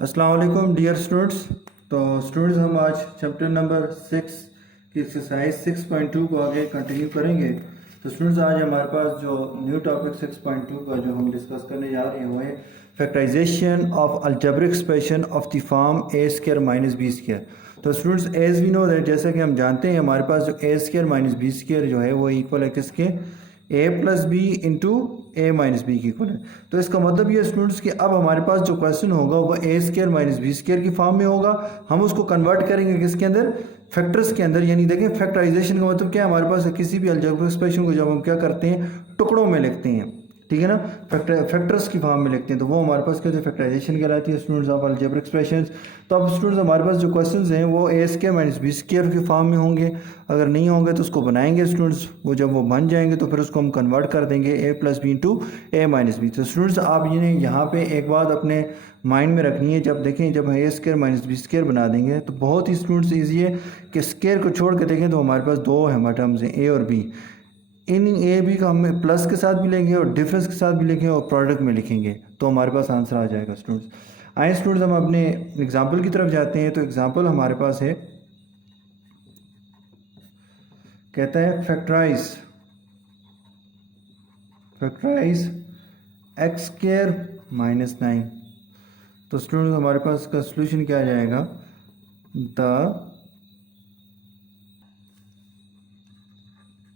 अस्सलाम वालेकुम dear students. तो स्टूडेंट्स हम आज चैप्टर नंबर 6 की एक्सरसाइज 6.2 को आगे कंटिन्यू करेंगे। तो स्टूडेंट्स आज हमारे पास जो न्यू टॉपिक 6.2 का जो हम डिस्कस करने जा रहे हैं वो है factorization of algebraic expression of the form a square minus b square. तो students as we know that, जैसा कि हम जानते हैं हमारे पास जो a square minus b square जो है वो इक्वल है किसके, a plus b into a minus b की इक्वल है। तो इसका मतलब ये स्टूडेंट्स कि अब हमारे पास जो क्वेश्चन होगा वह ए स्क्वायर माइनस बी स्क्वायर की फॉर्म में होगा। हम उसको कन्वर्ट करेंगे किसके अंदर, फैक्टर्स के अंदर। यानी देखें फैक्टराइजेशन का मतलब क्या है, हमारे पास किसी भी अलजेब्रिक एक्सप्रेशन को जब हम क्या करते हैं टुकड़ों में लिखते हैं, ठीक है ना, फैक्टर्स की फॉर्म में लिखते हैं, तो वो हमारे पास क्या फैक्टराइजेशन कहलाती है स्टूडेंट्स ऑफ अलजेब्रिक एक्सप्रेशंस। तो अब स्टूडेंट्स हमारे पास जो क्वेश्चंस हैं वो ए स्क्वायर माइनस बी स्क्वायर की फॉर्म में होंगे। अगर नहीं होंगे तो उसको बनाएंगे स्टूडेंट्स, वो जब वो बन जाएंगे तो फिर उसको हम कन्वर्ट कर देंगे ए plus b into a minus b. तो स्टूडेंट्स आप ये यहाँ पे एक बात अपने माइंड में रखनी है, जब देखें जब ए स्क्वायर माइनस बी स्क्वायर बना देंगे तो बहुत ही स्टूडेंट्स ईजी है कि स्क्वायर को छोड़ के देखें तो हमारे पास दो हमारे टर्म्स हैं ए और बी। इन ए बी का हम प्लस के साथ भी लेंगे और डिफरेंस के साथ भी लिखेंगे और प्रोडक्ट में लिखेंगे तो हमारे पास आंसर आ जाएगा स्टूडेंट्स। आए स्टूडेंट्स हम अपने एग्जांपल की तरफ जाते हैं। तो एग्जांपल हमारे पास है, कहता है फैक्टराइज एक्स स्क्वायर माइनस 9। तो स्टूडेंट्स हमारे पास का सोल्यूशन क्या आ जाएगा, द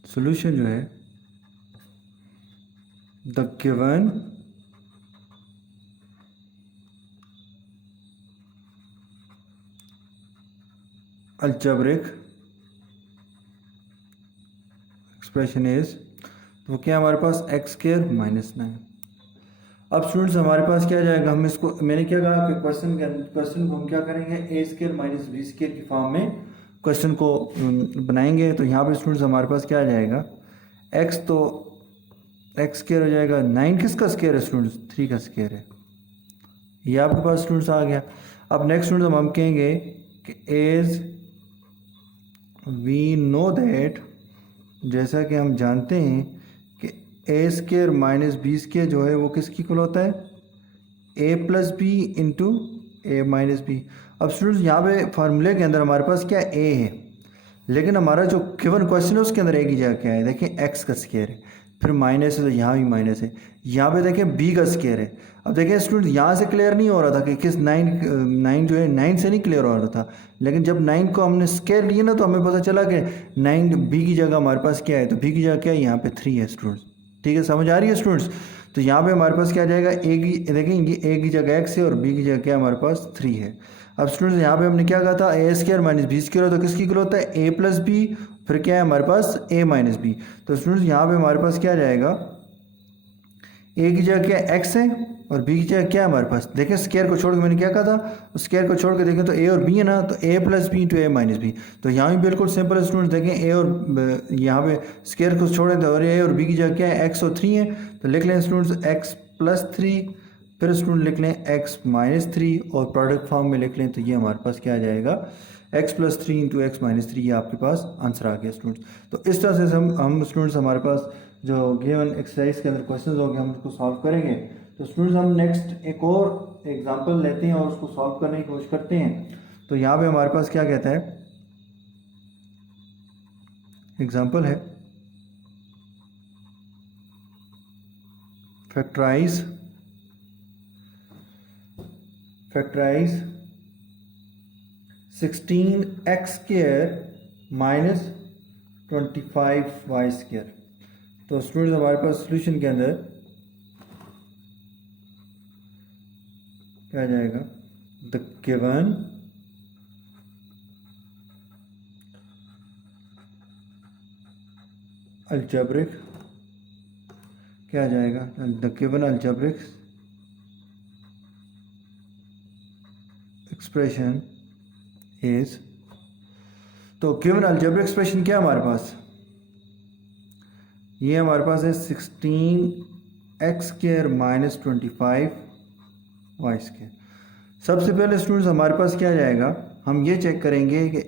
सोल्यूशन जो है the given algebraic expression is, तो क्या हमारे पास एक्स स्क्वायर माइनस 9। अब स्टूडेंट्स हमारे पास क्या जाएगा, हम इसको मैंने क्या कहा कि क्वेश्चन को हम क्या करेंगे ए स्क्वायर माइनस बी स्क्वायर की फॉर्म में क्वेश्चन को बनाएंगे। तो यहाँ पे स्टूडेंट्स हमारे पास क्या आ जाएगा, एक्स तो एक्स स्क्वायर हो जाएगा, 9 किसका स्क्वायर है स्टूडेंट्स, 3 का स्क्वायर है, ये आपके पास स्टूडेंट्स आ गया। अब नेक्स्ट स्टूडेंट्स हम कहेंगे कि एज वी नो दैट, जैसा कि हम जानते हैं कि ए स्क्वायर माइनस बी स्क्वायर जो है वो किसकी इक्वल होता है, ए plus b into a minus B. अब स्टूडेंट्स यहाँ पे फार्मूले के अंदर हमारे पास क्या ए है, लेकिन हमारा जो गिवन क्वेश्चन है उसके अंदर ए की जगह क्या है, देखिए एक्स का स्क्वायर है, फिर माइनस है तो यहाँ भी माइनस है, यहाँ पे देखें बी का स्क्वायर है। अब देखें स्टूडेंट यहाँ से क्लियर नहीं हो रहा था कि किस 9 जो है 9 से नहीं क्लियर हो रहा था, लेकिन जब 9 को हमने स्क्वायर लिया ना तो हमें पता चला कि 9 बी की जगह हमारे पास क्या है, तो बी की जगह क्या है, यहाँ पे 3 है स्टूडेंट्स। ठीक है, समझ आ रही है स्टूडेंट्स। तो यहाँ पे हमारे पास क्या आ जाएगा, ए की देखें ये ए की जगह एक्स है और बी की जगह क्या हमारे पास 3 है। अब स्टूडेंट्स यहाँ पे हमने क्या कहा था, ए स्क्वायर माइनस बी स्क्वायर तो किसकी इक्वल होता है, ए प्लस बी, फिर क्या है हमारे पास ए माइनस बी। तो स्टूडेंट्स यहाँ पे हमारे पास क्या आ जाएगा, ए की जगह क्या एक्स है और बी की जगह क्या है हमारे पास, देखें स्क्वायर को छोड़ के मैंने क्या कहा था, स्क्वायर को छोड़ के देखें तो ए और बी है ना, तो ए plus b into a minus b. तो यहाँ भी बिल्कुल सिंपल है स्टूडेंट्स, देखें ए और यहाँ पे स्क्वायर को छोड़े तो और ए और बी की जगह क्या है, एक्स और 3 है, तो लिख लें स्टूडेंट्स एक्स प्लस 3, फिर स्टूडेंट लिख लें एक्स माइनस 3 और प्रोडक्ट फॉर्म में लिख लें तो ये हमारे पास क्या आ जाएगा, x plus 3 into x minus 3, ये आपके पास आंसर आ गया स्टूडेंट्स। तो इस तरह से हम स्टूडेंट्स हमारे पास जो गिवन एक्सरसाइज के अंदर क्वेश्चंस होंगे हम उसको सॉल्व करेंगे। तो स्टूडेंट्स हम नेक्स्ट एक और एग्जांपल लेते हैं और उसको सॉल्व करने की कोशिश करते हैं। तो यहाँ पे हमारे पास क्या कहता है, एग्जांपल है factorise 16x square minus 25y square. तो स्टूडेंट्स हमारे पास सॉल्यूशन के अंदर क्या आ जाएगा, द गिवन अलजेब्रिक क्या आ जाएगा, the given algebraic expression is, तो गिवन अलजेब्रिक एक्सप्रेशन क्या है हमारे पास, ये हमारे पास है 16x square minus 25y square. सबसे पहले स्टूडेंट्स हमारे पास क्या आ जाएगा, हम ये चेक करेंगे कि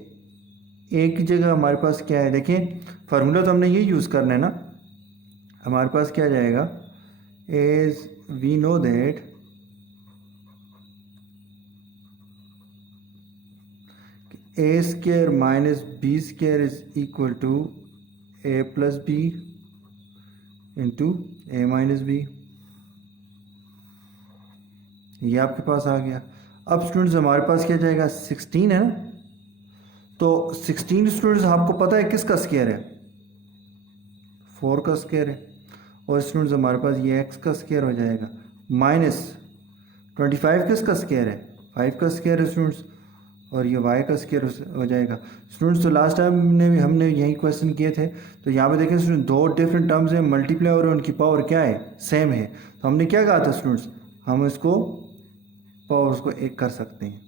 ए की जगह हमारे पास क्या है, देखिए फार्मूला तो हमने ये यूज़ करना है ना, हमारे पास क्या आ जाएगा, as we know that a square minus b square is equal to a plus b into a minus b. ये आपके पास आ गया। अब स्टूडेंट्स हमारे पास क्या जाएगा, 16 है ना, तो 16 स्टूडेंट्स आपको पता है किसका स्केयर है, 4 का स्केयर है। और स्टूडेंट्स हमारे पास ये x का स्केयर हो जाएगा माइनस 25 किसका स्केयर है, 5 का स्केयर है स्टूडेंट्स, और ये y का स्केयर हो जाएगा स्टूडेंट्स। तो लास्ट टाइम हमने यही क्वेश्चन किए थे, तो यहाँ पे देखें स्टूडेंट दो डिफरेंट टर्म्स हैं, मल्टीप्लाई और उनकी पावर क्या है, सेम है। तो हमने क्या कहा था स्टूडेंट्स, हम इसको पावर्स को एक कर सकते हैं।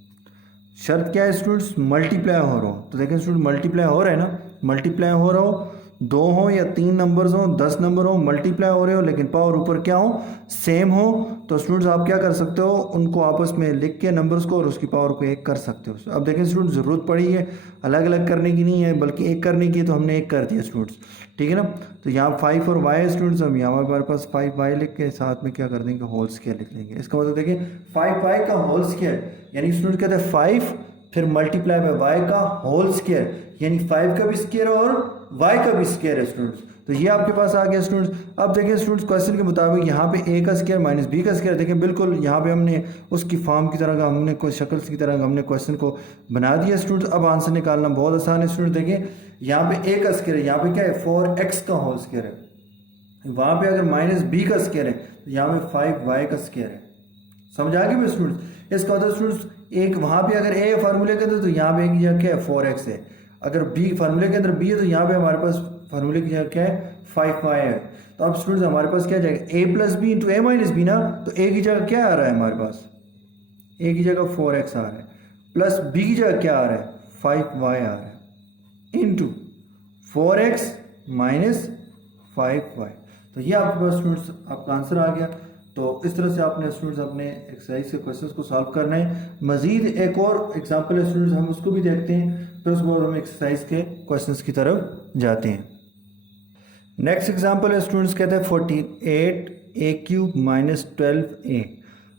शर्त क्या है स्टूडेंट्स, मल्टीप्लाई हो रहा हो। तो देखें स्टूडेंट मल्टीप्लाई हो रहा है ना, मल्टीप्लाई हो रहा हो, 2 हो या 3 नंबर्स हो, 10 नंबर हो, मल्टीप्लाई हो रहे हो लेकिन पावर ऊपर क्या हो, सेम हो, तो स्टूडेंट्स आप क्या कर सकते हो, उनको आपस में लिख के नंबर्स को और उसकी पावर को एक कर सकते हो। अब देखें स्टूडेंट्स ज़रूरत पड़ी है अलग अलग करने की नहीं है बल्कि एक करने की, तो हमने एक कर दिया स्टूडेंट्स, ठीक है ना। तो यहाँ 5 और y है स्टूडेंट्स, हम यहाँ हमारे पास 5y लिख के साथ में क्या कर देंगे, होल स्केयर लिख लेंगे। इसका मतलब देखिए 5y का होल स्केयर, यानी स्टूडेंट कहते हैं 5 फिर मल्टीप्लाई बाय y का होल स्केयर, यानी 5 का भी स्केयर और y का भी स्केयर है स्टूडेंट्स। तो ये आपके पास आ गया स्टूडेंट्स। अब देखिए स्टूडेंट्स क्वेश्चन के मुताबिक यहाँ पे a का स्केयर माइनस b का स्केयर, देखिए बिल्कुल यहाँ पे हमने उसकी फॉर्म की तरह का, हमने कोई शक्ल की तरह हमने क्वेश्चन को बना दिया स्टूडेंट्स। अब आंसर निकालना बहुत आसान है स्टूडेंट। देखिए यहाँ पे a का स्केयर है, यहाँ पे क्या है 4x का होल स्केयर है, वहाँ पे अगर माइनस b का स्केयर है तो यहाँ पे 5y का स्केयर है। समझ आ गई स्टूडेंट्स। इसका मतलब स्टूडेंट्स एक वहाँ पे अगर a फार्मूले के अंदर तो यहाँ पे एक जगह क्या है 4x है, अगर b फार्मूले के अंदर b है तो यहाँ पे हमारे पास फार्मूले की जगह क्या है 5y है। तो अब स्टूडेंट्स हमारे पास क्या जाएगा a plus b into a minus b ना, तो a की जगह क्या आ रहा है हमारे पास, a की जगह 4x आ रहा है, प्लस b की जगह क्या आ रहा है 5y आ रहा है, इंटू 4x माइनस 5y। तो ये आपके पास स्टूडेंट्स आपका आंसर आ गया। तो इस तरह से आपने स्टूडेंट्स अपने एक्सरसाइज के क्वेश्चंस को सॉल्व करना है। मजीद एक और एग्जांपल है स्टूडेंट्स, हम उसको भी देखते हैं, फिर उसके बाद हम एक्सरसाइज के क्वेश्चंस की तरफ जाते हैं। नेक्स्ट एग्जांपल है स्टूडेंट्स, कहते हैं 48a³ माइनस 12a।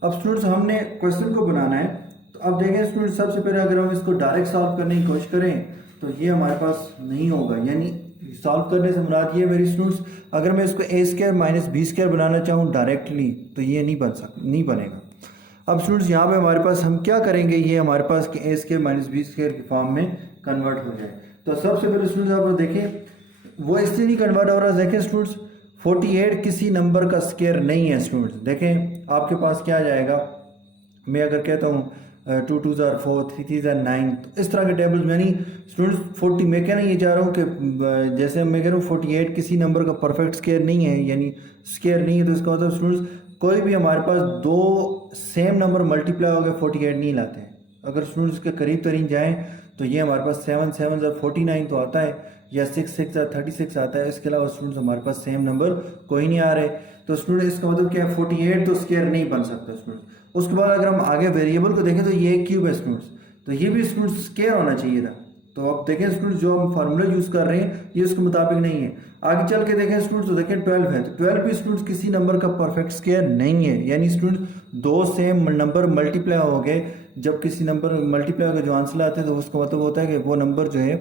अब स्टूडेंट्स हमने क्वेश्चन को बनाना है, तो अब देखें स्टूडेंट्स सबसे पहले अगर हम इसको डायरेक्ट सॉल्व करने की कोशिश करें तो ये हमारे पास नहीं होगा, यानी सॉल्व करने से मुराद ये मेरी स्टूडेंट्स, अगर मैं इसको a square minus b square बनाना चाहूँ डायरेक्टली तो ये नहीं बनेगा। अब स्टूडेंट्स यहाँ पे हमारे पास हम क्या करेंगे, ये हमारे पास कि a square minus b square की फॉर्म में कन्वर्ट हो जाए। तो सबसे पहले स्टूडेंट्स आप देखें वो इससे नहीं कन्वर्ट हो रहा। देखें स्टूडेंट्स 48 किसी नंबर का स्क्वायर नहीं है स्टूडेंट्स। देखें आपके पास क्या आ जाएगा, मैं अगर कहता हूँ 2 2 ज़ार 4 3 3 ज़ार 9, तो इस तरह के टेबल्स में नहीं स्टूडेंट्स 40, मैं कहना ये चाह रहा हूँ कि जैसे मैं कह रहा हूँ 48 किसी नंबर का परफेक्ट स्क्वायर नहीं है, यानी स्क्वायर नहीं है, तो इसका मतलब स्टूडेंट्स कोई भी हमारे पास दो सेम नंबर मल्टीप्लाई हो गए 48 नहीं लाते हैं। अगर स्टूडेंट्स के करीब तरीन जाएँ तो ये हमारे पास 7 7 ज़ार 49 तो आता है, या 6 6 ज़ार 36 आता है। इसके अलावा स्टूडेंट्स हमारे पास सेम नंबर कोई नहीं आ रहे, तो स्टूडेंट इसका मतलब क्या है 48 तो स्क्वायर नहीं बन सकता स्टूडेंट्स। उसके बाद अगर हम आगे वेरिएबल को देखें तो ये क्यूब है स्टूडेंट्स, तो ये भी स्टूडेंट्स स्क्वायर होना चाहिए था। तो अब देखें स्टूडेंट्स जो हम फार्मूला यूज़ कर रहे हैं ये उसके मुताबिक नहीं है। आगे चल के देखें स्टूडेंट्स, तो देखें 12 है, तो 12 भी स्टूडेंट्स किसी नंबर का परफेक्ट स्क्वायर नहीं है, यानी स्टूडेंट्स दो सेम नंबर मल्टीप्लाई हो गए, जब किसी नंबर मल्टीप्लाई होकर जो आंसर आते हैं तो उसका मतलब होता है कि वो नंबर जो है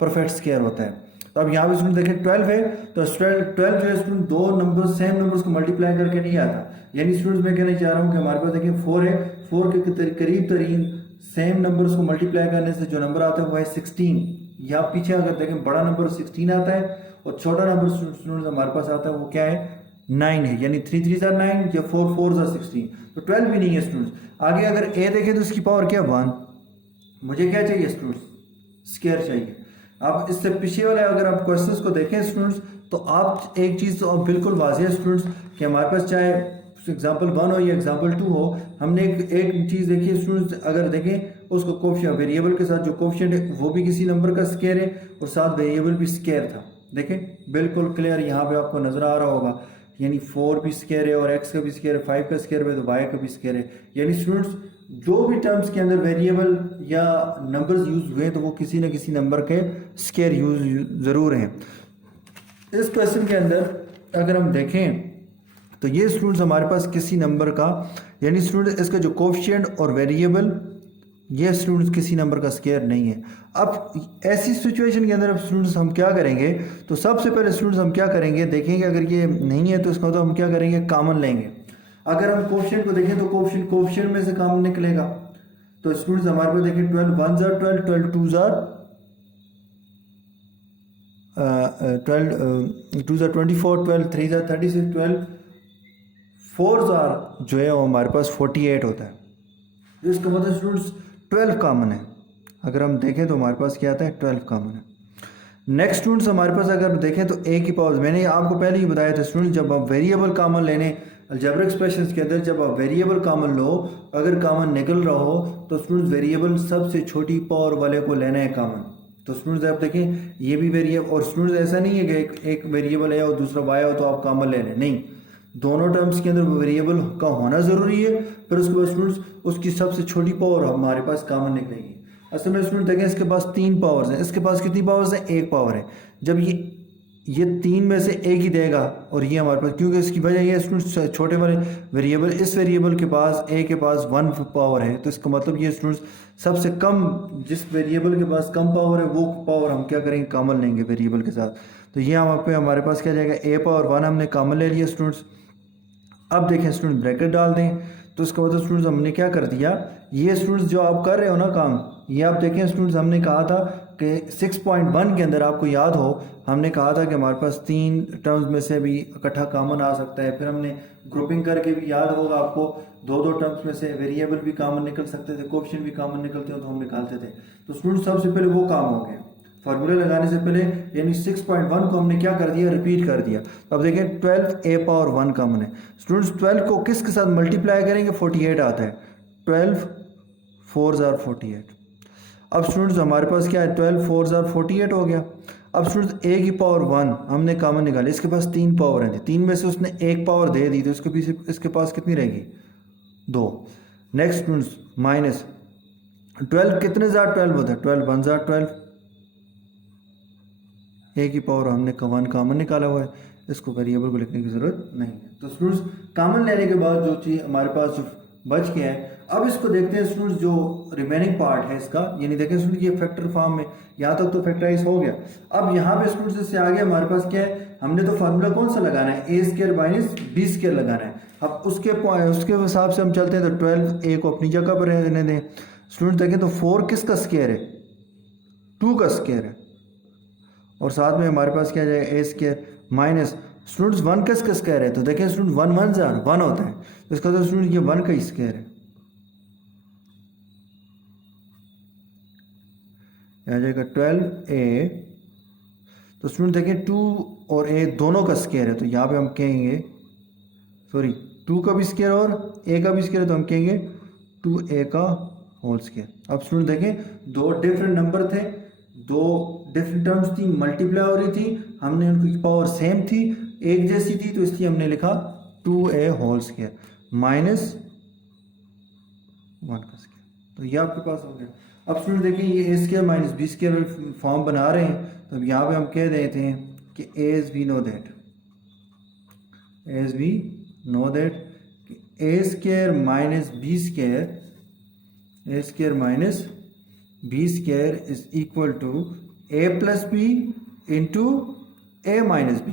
परफेक्ट स्क्वायर होता है। तो अब यहाँ पे स्टूडेंट देखें 12 है, तो 12 जो है स्टूडेंट दो नंबर सेम नंबर्स को मल्टीप्लाई करके नहीं आता, यानी स्टूडेंट्स मैं कहना चाह रहा हूँ कि हमारे पास देखिए 4 है, 4 के करीब तरीन सेम नंबर्स को मल्टीप्लाई करने से जो नंबर आता है वो है 16। यहाँ पीछे अगर देखें बड़ा नंबर 16 आता है और छोटा नंबर स्टूडेंट्स हमारे पास आता है वो क्या है 9 है, यानी 3 3 ज़ार 9 या 4 4 ज़ार 16, तो 12 भी नहीं है स्टूडेंट्स। आगे अगर a देखें तो इसकी पावर क्या 1, मुझे क्या चाहिए स्टूडेंट्स स्क्वायर चाहिए। आप इससे पीछे वाले अगर आप क्वेश्चंस को देखें स्टूडेंट्स तो आप एक चीज़ तो अब बिल्कुल वाज़ेह है स्टूडेंट्स कि हमारे पास चाहे एग्जाम्पल 1 हो या एग्जाम्पल 2 हो, हमने एक चीज़ देखी है स्टूडेंट्स, अगर देखें उसको कोफिशिएंट वेरिएबल के साथ जो कोफिशिएंट है वो भी किसी नंबर का स्क्वायर है और साथ वेरिएबल भी स्क्वायर था। देखें बिल्कुल क्लियर यहाँ पे आपको नजर आ रहा होगा, यानी 4 भी स्क्वायर है और x का भी स्क्वायर है, 5 का स्क्वायर है तो y का भी स्क्वायर है, यानी स्टूडेंट्स जो भी टर्म्स के अंदर वेरिएबल या नंबर्स यूज हुए तो वो किसी न किसी नंबर के स्क्वायर यूज ज़रूर हैं। इस क्वेश्चन के अंदर अगर हम देखें तो ये स्टूडेंट्स हमारे पास किसी नंबर का, यानी स्टूडेंट इसका जो कोफिशिएंट और वेरिएबल ये स्टूडेंट्स किसी नंबर का स्क्वायर नहीं है। अब ऐसी सिचुएशन के अंदर अब स्टूडेंट्स हम क्या करेंगे, तो सबसे पहले स्टूडेंट्स हम क्या करेंगे, देखेंगे अगर ये नहीं है तो इसका मतलब हम क्या करेंगे, कॉमन लेंगे। अगर हम कोफिशिएंट को देखें तो कोफिशिएंट में से कॉमन निकलेगा। तो स्टूडेंट्स हमारे पास देखिए 12 1 jar 12, 12 2 jar 2 jar 24, 12 3 jar 36, 12 4 jar जो है वो हमारे पास 48 होता है। तो इसका मतलब स्टूडेंट्स 12 कॉमन है। अगर हम देखें तो हमारे पास क्या आता है, 12 कॉमन है। नेक्स्ट स्टूडेंट्स हमारे पास अगर देखें तो ए की पावर, मैंने आपको पहले ही बताया था स्टूडेंट, जब आप वेरिएबल कॉमन लेने अलजेब्रिक एक्सप्रेशंस के अंदर जब आप वेरिएबल कॉमन लो, अगर कॉमन निकल रहा हो तो स्टूडेंट्स वेरिएबल सबसे छोटी पावर वाले को लेना है कॉमन। तो स्टूडेंट्स आप देखें ये भी वेरिएबल, और स्टूडेंट्स ऐसा नहीं है कि एक वेरिएबल है और दूसरा वाई हो तो आप कॉमन ले लें, नहीं, दोनों टर्म्स के अंदर वेरिएबल का होना ज़रूरी है। फिर उसके बाद स्टूडेंट्स उसकी सबसे छोटी पावर हमारे पास कॉमन निकलेगी। असल में स्टूडेंट देखें इसके पास 3 पावर्स हैं, इसके पास कितनी पावर्स हैं, 1 पावर है। जब ये 3 में से एक ही देगा, और ये हमारे पास, क्योंकि इसकी वजह ये स्टूडेंट्स छोटे वाले वेरिएबल, इस वेरिएबल के पास ए के पास 1 पावर है, तो इसका मतलब ये स्टूडेंट्स सबसे कम, जिस वेरिएबल के पास कम पावर है वो पावर हम क्या करेंगे, कॉमन लेंगे वेरिएबल के साथ। तो ये हमारे पास क्या जाएगा, ए पावर 1 हमने कॉमन ले लिया स्टूडेंट्स। अब देखें स्टूडेंट ब्रैकेट डाल दें, तो इसका मतलब स्टूडेंट्स हमने क्या कर दिया, ये स्टूडेंट्स जो आप कर रहे हो ना काम, ये आप देखें स्टूडेंट्स, हमने कहा था कि 6.1 के अंदर आपको याद हो, हमने कहा था कि हमारे पास 3 टर्म्स में से भी इकट्ठा कॉमन आ सकता है। फिर हमने ग्रुपिंग करके भी, याद होगा आपको, 2-2 टर्म्स में से वेरिएबल भी कॉमन निकल सकते थे, कोएफिशिएंट भी कॉमन निकलते हो तो हम निकालते थे। तो स्टूडेंट्स सबसे पहले वो काम हो गया, फार्मूले लगाने से पहले, यानी 6.1 को हमने क्या कर दिया, रिपीट कर दिया। तो अब देखें 12 a पावर 1 कॉमन है स्टूडेंट्स। 12 को किसके साथ मल्टीप्लाई करेंगे, 48 आता है, 12 4 जार 48। अब स्टूडेंट्स हमारे पास क्या है, 12 4 जार 48 हो गया। अब स्टूडेंट्स a की पावर 1 हमने कॉमन निकाली, इसके पास 3 पावर है, 3 में से उसने 1 पावर दे दी, तो इसके पीछे इसके पास कितनी रहेगी, 2। नेक्स्ट स्टूडेंट्स माइनस 12 कितने जार 12 होता है, 12 1 जार 12, ए की पावर हमने 1 कॉमन निकाला हुआ है, इसको वेरिएबल को लिखने की ज़रूरत नहीं है। तो स्टूडेंट्स कॉमन लेने के बाद जो चीज़ हमारे पास बच गया है, अब इसको देखते हैं स्टूडेंट्स, जो रिमेनिंग पार्ट है इसका, यानी देखें स्टूडेंट ये फैक्टर फॉर्म में, यहाँ तक तो फैक्टराइज हो गया। अब यहाँ पे स्टूडेंट्स इससे आगे हमारे पास क्या है, हमने तो फार्मूला कौन सा लगाना है, ए स्क्वायर माइनस बी स्क्वायर लगाना है। अब उसके हिसाब से हम चलते हैं, तो 12 ए को अपनी जगह पर रहने दें। स्टूडेंट देखें तो 4 किसका स्क्वायर है, 2 का स्क्वायर है, और साथ में हमारे पास क्या जाएगा, ए स्क्वायर माइनस स्टूडेंट्स 1 किसका स्क्वायर है, तो देखें स्टूडेंट 1 1 जार 1 होता है, तो इसका तो स्टूडेंट ये 1 का ही स्क्वायर है, आ जाएगा 12a। तो स्टूडेंट देखें 2 और a दोनों का स्क्वायर है, तो यहाँ पे हम कहेंगे, सॉरी 2 का भी स्क्वायर और a का भी स्क्वायर है, तो हम कहेंगे 2a का होल स्क्वायर। अब स्टूडेंट देखें 2 डिफरेंट नंबर थे, 2 डिफरेंट टर्म्स थी, मल्टीप्लाई हो रही थी, हमने उनकी पावर सेम थी, एक जैसी थी, तो इसलिए हमने लिखा 2a होल स्क्वायर माइनस 1 का स्क्वायर। तो ये आपके पास हो गया। अब स्टूडेंट देखें ये a square minus b square form बना रहे हैं, तो अब यहाँ पे हम कह देते हैं कि as we know that a square minus b square is equal to a plus b into a minus b.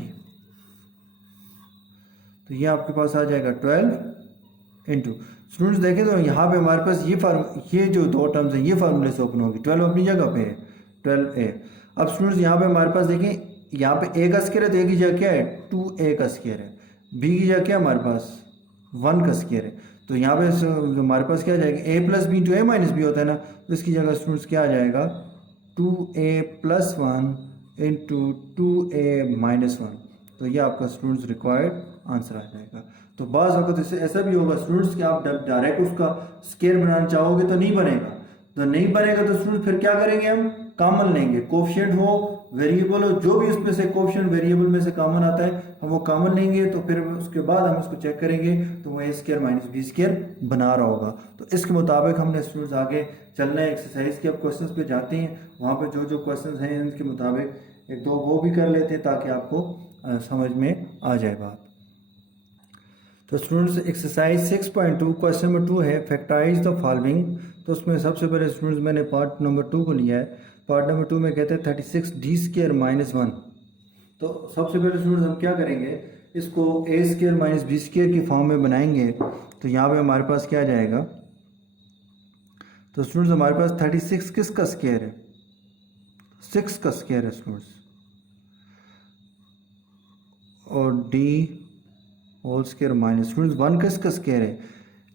तो ये आपके पास आ जाएगा 12 इंटू, स्टूडेंट्स देखें तो यहाँ पे हमारे पास ये जो 2 टर्म्स हैं ये फार्मूले से ओपन होगी, 12 अपनी जगह पे है, 12a। अब स्टूडेंट्स यहाँ पे हमारे पास देखें, यहाँ पे a का स्क्वायर है, तो a की जगह क्या है, 2a का स्क्वायर है, b की जगह क्या हमारे पास 1 का स्क्वायर है, तो यहाँ पे हमारे पास क्या आ जाएगा, a plus b into a minus b होता है ना, तो इसकी जगह स्टूडेंट्स क्या आ जाएगा, 2a plus 1 into 2a minus 1। तो ये आपका स्टूडेंट्स रिक्वायर्ड आंसर आ जाएगा। तो बाज़ वक्त इससे ऐसा भी होगा स्टूडेंट्स कि आप डायरेक्ट उसका स्क्वायर बनाना चाहोगे तो नहीं बनेगा, तो स्टूडेंट्स फिर क्या करेंगे, हम कॉमन लेंगे, कोएफिशिएंट हो वेरिएबल हो, जो भी उसमें से कोएफिशिएंट वेरिएबल में से कॉमन आता है हम वो कॉमन लेंगे, तो फिर उसके बाद हम उसको चेक करेंगे तो वो ए स्क्वायर माइनस बी स्क्वायर बना रहा होगा। तो इसके मुताबिक हमने स्टूडेंट्स आगे चलना है। एक्सरसाइज के अब क्वेश्चन पे जाते हैं, वहाँ पर जो क्वेश्चन हैं उनके मुताबिक 1-2 वो भी कर लेते हैं ताकि आपको समझ में आ जाए बात। तो स्टूडेंट्स एक्सरसाइज 6.2 क्वेश्चन नंबर 2 है फैक्टराइज द फॉलोइंग। तो उसमें सबसे पहले स्टूडेंट्स मैंने पार्ट नंबर 2 को लिया है। पार्ट नंबर 2 में कहते हैं 36d² - 1। तो सबसे पहले स्टूडेंट्स हम क्या करेंगे, इसको a² - b² की फॉर्म में बनाएंगे। तो यहाँ पे हमारे पास क्या जाएगा, तो स्टूडेंट्स हमारे पास 36 किसका स्क्वायर है, 6 का स्क्वायर है स्टूडेंट्स, और d whole square minus students 1 किसका स्क्वायर है।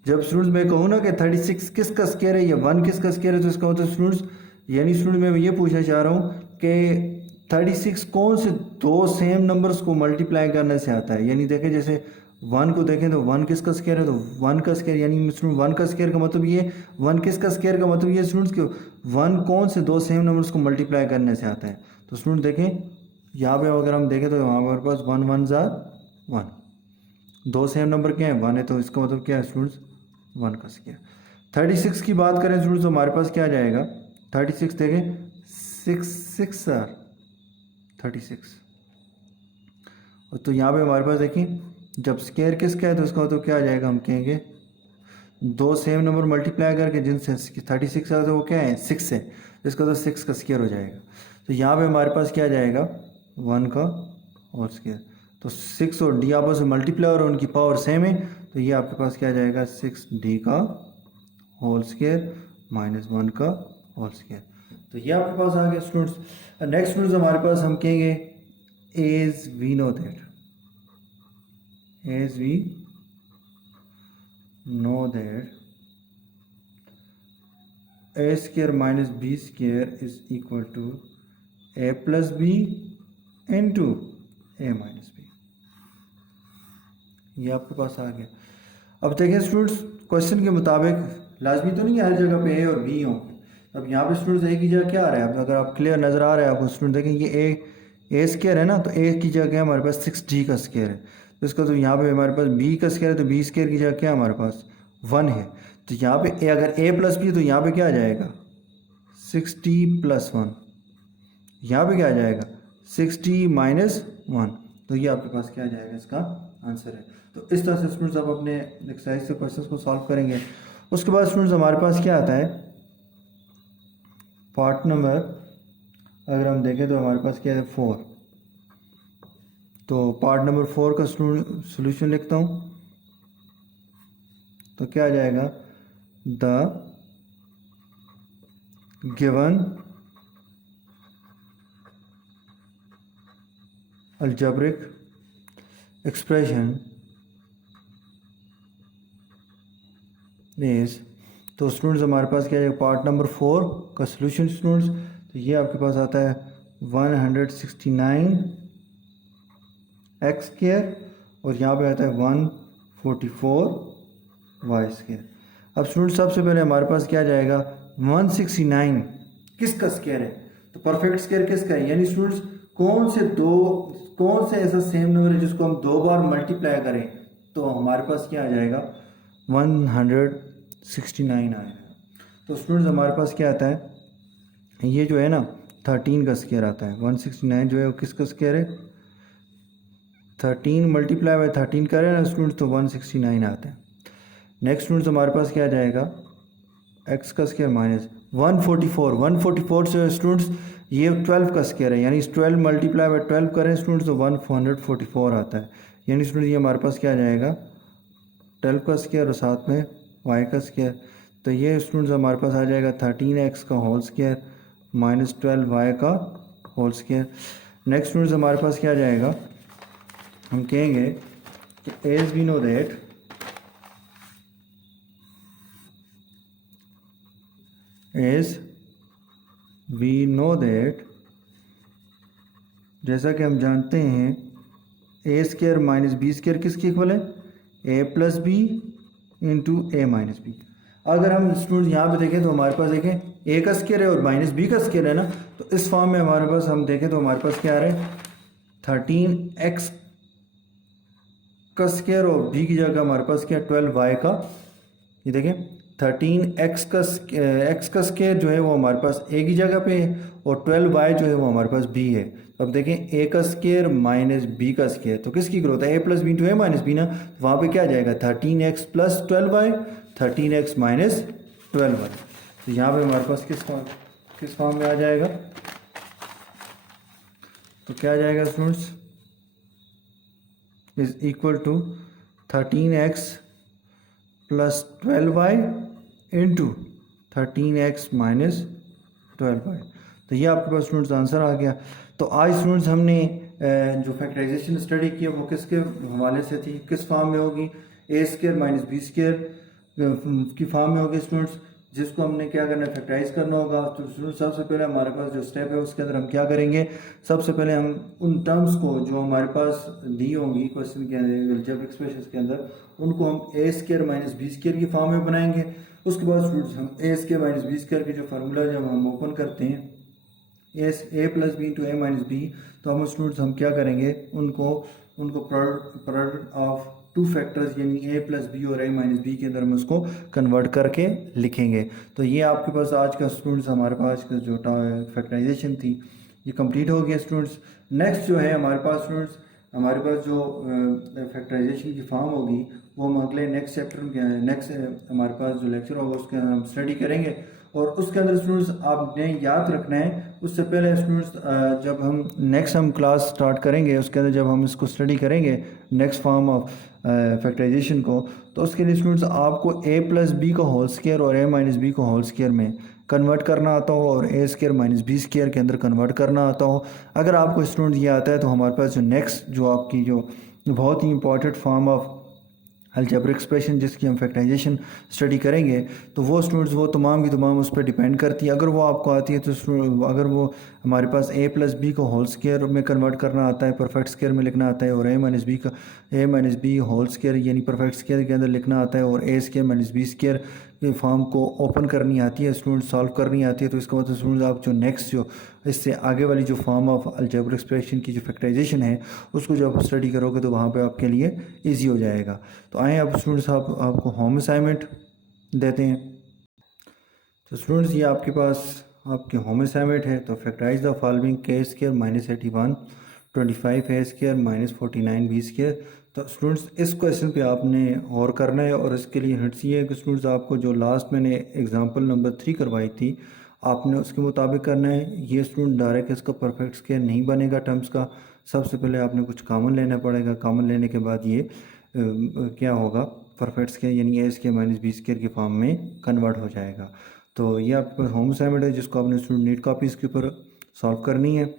जब स्टूडेंट्स मैं कहूँ ना कि 36 किसका स्क्वायर है या 1 किसका स्क्वायर है, तो इसका मतलब स्टूडेंट्स यानी स्टूडेंट मैं ये पूछना चाह रहा हूँ कि 36 कौन से दो सेम नंबर्स को मल्टीप्लाई करने से आता है। यानी देखें जैसे 1 को देखें तो 1 किसका स्क्वायर है, तो 1 का स्क्वायर, यानी स्टूडेंट 1 का स्क्वायर का मतलब ये 1 किसका स्क्वायर का मतलब ये स्टूडेंट्स क्यों 1 कौन से दो सेम नंबर्स को मल्टीप्लाई करने से आता है। तो स्टूडेंट देखें यहाँ पे अगर हम देखें तो हमारे पास 1 1 ज़ा 1, दो सेम नंबर क्या है 1 है, तो इसका मतलब क्या है स्टूडेंट्स 1 का स्क्वायर। 36 की बात करें स्टूडेंट्स तो हमारे पास क्या आ जाएगा, 36 देखें 6 6 आर 36। और तो यहाँ पे हमारे पास देखें जब स्क्वायर किसका है तो इसका मतलब क्या आ जाएगा, हम कहेंगे दो सेम नंबर मल्टीप्लाई करके जिनसे 36 आता है वो क्या है 6 है, तो इसका तो 6 का स्क्वायर हो जाएगा। तो यहाँ पे हमारे पास क्या आ जाएगा 1 का और स्क्वायर, तो 6 और d आपस में मल्टीप्लाई और उनकी पावर सेम है, तो ये आपके पास क्या आ जाएगा 6d का होल स्क्वायर माइनस 1 का होल स्क्वायर। तो ये आपके पास आ गया स्टूडेंट्स। नेक्स्ट स्टूडेंट्स हमारे पास हम कहेंगे as we know that a² minus b² is equal to a plus b into a minus b. ये आपके पास आ गया। अब देखें स्टूडेंट्स क्वेश्चन के मुताबिक लाजमी तो नहीं है हर जगह पे ए और बी हों। अब यहाँ पे स्टूडेंट्स ए की जगह क्या आ रहा है, अब अगर आप क्लियर नज़र आ रहा है आपको स्टूडेंट देखें ये ए स्क्वायर है ना, तो ए की जगह क्या है हमारे पास 6d का स्क्वायर है, तो इसका तो यहाँ पे हमारे पास बी का स्क्वायर है, तो b² की जगह क्या हमारे पास 1 है। तो यहाँ पे ए अगर a प्लस बी तो यहाँ पे क्या आ जाएगा 6d प्लस 1, यहाँ पे क्या आ जाएगा 6d माइनस 1। तो ये आपके पास क्या आ जाएगा, इसका आंसर है। तो इस तरह से स्टूडेंट्स आप अपने एक्सरसाइज से क्वेश्चंस को सॉल्व करेंगे। उसके बाद स्टूडेंट्स हमारे पास क्या आता है पार्ट नंबर, अगर हम देखें तो हमारे पास क्या है 4। तो पार्ट नंबर 4 का सोल्यूशन लिखता हूँ, तो क्या आ जाएगा the given algebraic expression is. तो स्टूडेंट्स हमारे पास क्या है पार्ट नंबर 4 का सोल्यूशन स्टूडेंट्स, तो ये आपके पास आता है 169 x² और यहाँ पे आता है 144 y²। अब स्टूडेंट्स सबसे पहले हमारे पास क्या जाएगा 169 किसका स्क्वायर है, तो परफेक्ट स्क्वायर किसका है, यानी स्टूडेंट्स कौन से ऐसा सेम नंबर है जिसको हम दो बार मल्टीप्लाई करें, तो हमारे पास क्या आ जाएगा 169 आएगा। तो स्टूडेंट्स हमारे पास क्या आता है, ये जो है ना 13 का स्क्वायर आता है, 169 जो है वो किसका स्क्वायर है 13 मल्टीप्लाई बाय 13 करें ना स्टूडेंट्स तो 169 आता है। नेक्स्ट स्टूडेंट्स हमारे पास क्या आ जाएगा x का स्क्वायर माइनस 144 से स्टूडेंट्स ये 12 का स्क्वायर है, यानी 12 मल्टीप्लाई बाय 12 करें स्टूडेंट्स तो 144 आता है, यानी स्टूडेंट ये हमारे पास क्या आ जाएगा 12 का स्क्वायर और साथ में y का स्क्वायर। तो ये स्टूडेंट्स हमारे पास आ जाएगा 13x का होल स्क्वायर माइनस 12y का होल स्क्वायर। नेक्स्ट स्टूडेंट्स हमारे पास क्या आ जाएगा, हम कहेंगे कि एज वी नो दैट जैसा कि हम जानते हैं a² माइनस b² किसके इक्वल है a plus b into a minus b. अगर हम स्टूडेंट यहाँ पे देखें तो हमारे पास देखें a का स्क्वायर है और माइनस b का स्क्वायर है ना, तो इस फॉर्म में हमारे पास हम देखें तो हमारे पास क्या आ रहा है 13x का स्क्वायर और b की जगह हमारे पास क्या 12y का, ये देखें एक्स का स्केयर जो है वो हमारे पास ए की जगह पे है और 12y जो है वो हमारे पास बी है। तो अब देखें ए का स्केयर माइनस बी का स्केयर, तो किसकी ग्रोथ है, ए plus b into a minus b ना, तो वहाँ पे क्या आ जाएगा 13x plus 12y, 13x minus 12y। तो यहाँ पे हमारे पास किस फॉर्म में आ जाएगा, तो क्या आ जाएगा students, is equal to 13x plus 12y into 13x minus 12y। तो ये आपके पास स्टूडेंट्स आंसर आ गया। तो आज स्टूडेंट्स हमने जो फैक्टराइजेशन स्टडी की है वो किसके हवाले से थी, किस फॉर्म में होगी, ए स्केयर माइनस बी स्केयर की फॉर्म में होगी स्टूडेंट्स, जिसको हमने क्या करना है, फैक्टराइज करना होगा। तो स्टूडेंट्स सबसे पहले हमारे पास जो स्टेप है उसके अंदर हम क्या करेंगे, सबसे पहले हम उन टर्म्स को जो हमारे पास दी होंगी क्वेश्चन के अंदर अलजेब्रिक एक्सप्रेशंस के अंदर, उनको हम ए स्केयर माइनस बी स्केयर की फॉर्म में बनाएंगे। उसके बाद स्टूडेंट्स हम ए स्केयर माइनस बी स्केयर के जो फार्मूला जब हम ओपन करते हैं ए plus b into a minus b, तो हम स्टूडेंट्स हम क्या करेंगे, उनको प्रोडक्ट ऑफ टू फैक्टर्स यानी ए प्लस बी और ए माइनस बी के अंदर हम उसको कन्वर्ट करके लिखेंगे। तो ये आपके पास आज का स्टूडेंट्स हमारे पास का जो फैक्टराइजेशन थी ये कंप्लीट हो गया स्टूडेंट्स। नेक्स्ट जो है हमारे पास स्टूडेंट्स, हमारे पास जो फैक्टराइजेशन की फॉर्म होगी वो हम अगले नेक्स्ट चैप्टर में, नेक्स्ट हमारे पास जो लेक्चर होगा उसके अंदर हम स्टडी करेंगे। और उसके अंदर स्टूडेंट्स आपने याद रखना है, उससे पहले स्टूडेंट्स जब हम नेक्स्ट क्लास स्टार्ट करेंगे उसके अंदर जब हम इसको स्टडी करेंगे नेक्स्ट फॉर्म ऑफ फैक्टराइजेशन को, तो उसके लिए स्टूडेंट्स आपको ए प्लस बी को होल स्केयर और ए माइनस बी को होल स्केयर में कन्वर्ट करना आता हो और ए स्केयर माइनस बी स्केयर के अंदर कन्वर्ट करना आता हो। अगर आपको स्टूडेंट ये आता है तो हमारे पास जो नेक्स्ट जो आपकी जो बहुत ही important form of algebraic expression जिसकी हम फैक्टराइजेशन स्टडी करेंगे, तो वो स्टूडेंट्स वो तमाम की तमाम उस पर डिपेंड करती है। अगर वो आपको आती है तो अगर वो हमारे पास ए प्लस बी को होल स्केयर में कन्वर्ट करना आता है, परफेक्ट स्केयर में लिखना आता है, और ए माइनस बी होल स्केयर यानी परफेक्ट स्केयर के अंदर लिखना आता है, और ए स्केयर माइनस बी स्केयर के फॉर्म को ओपन करनी आती है स्टूडेंट, सॉल्व करनी आती है, तो इसका मतलब स्टूडेंट्स आप जो नेक्स्ट जो इससे आगे वाली जो फॉर्म ऑफ अलजेब्रिक एक्सप्रेशन की जो फैक्टराइजेशन है उसको जब आप स्टडी करोगे तो वहाँ पे आपके लिए इजी हो जाएगा। तो आए अब स्टूडेंट्स आपको होम असाइनमेंट देते हैं। तो स्टूडेंट्स ये आपके पास आपके होम असाइनमेंट है। तो फैक्टराइज द फॉलोइंग के स्केयर माइनस 81 25 ए स्केयर माइनस 49 बी स्केयर। तो स्टूडेंट्स इस क्वेश्चन पे आपने और करना है, और इसके लिए हिंट्स ये है कि स्टूडेंट्स आपको जो लास्ट मैंने एग्जांपल नंबर 3 करवाई थी आपने उसके मुताबिक करना है। ये स्टूडेंट डायरेक्ट इसका परफेक्ट स्केयर नहीं बनेगा टर्म्स का, सबसे पहले आपने कुछ कॉमन लेना पड़ेगा, कॉमन लेने के बाद ये क्या होगा, परफेक्ट स्केयर यानी ए स्केयर माइनस बी स्केयर की फॉर्म में कन्वर्ट हो जाएगा। तो ये आपके पास होम असाइनमेंट है जिसको आपने स्टूडेंट नीट कॉपी इसके ऊपर सॉल्व करनी है।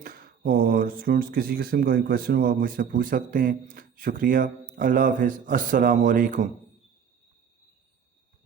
और स्टूडेंट्स किसी किस्म का क्वेश्चन हो आप मुझसे पूछ सकते हैं। शुक्रिया, अल्लाह हाफिज़, अस्सलाम वालेकुम।